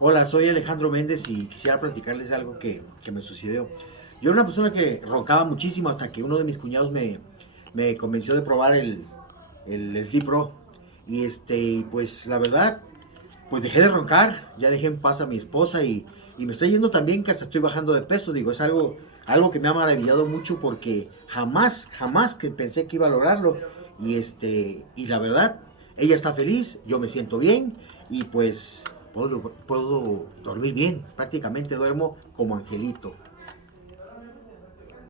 Hola, soy Alejandro Méndez y quisiera platicarles de algo que me sucedió. Yo era una persona que roncaba muchísimo hasta que uno de mis cuñados me convenció de probar el Deep Pro. Y pues la verdad, pues dejé de roncar, ya dejé en paz a mi esposa y me está yendo tan bien que hasta estoy bajando de peso. Digo, es algo que me ha maravillado mucho porque jamás que pensé que iba a lograrlo. Y la verdad, ella está feliz, yo me siento bien y pues puedo dormir bien, prácticamente duermo como angelito.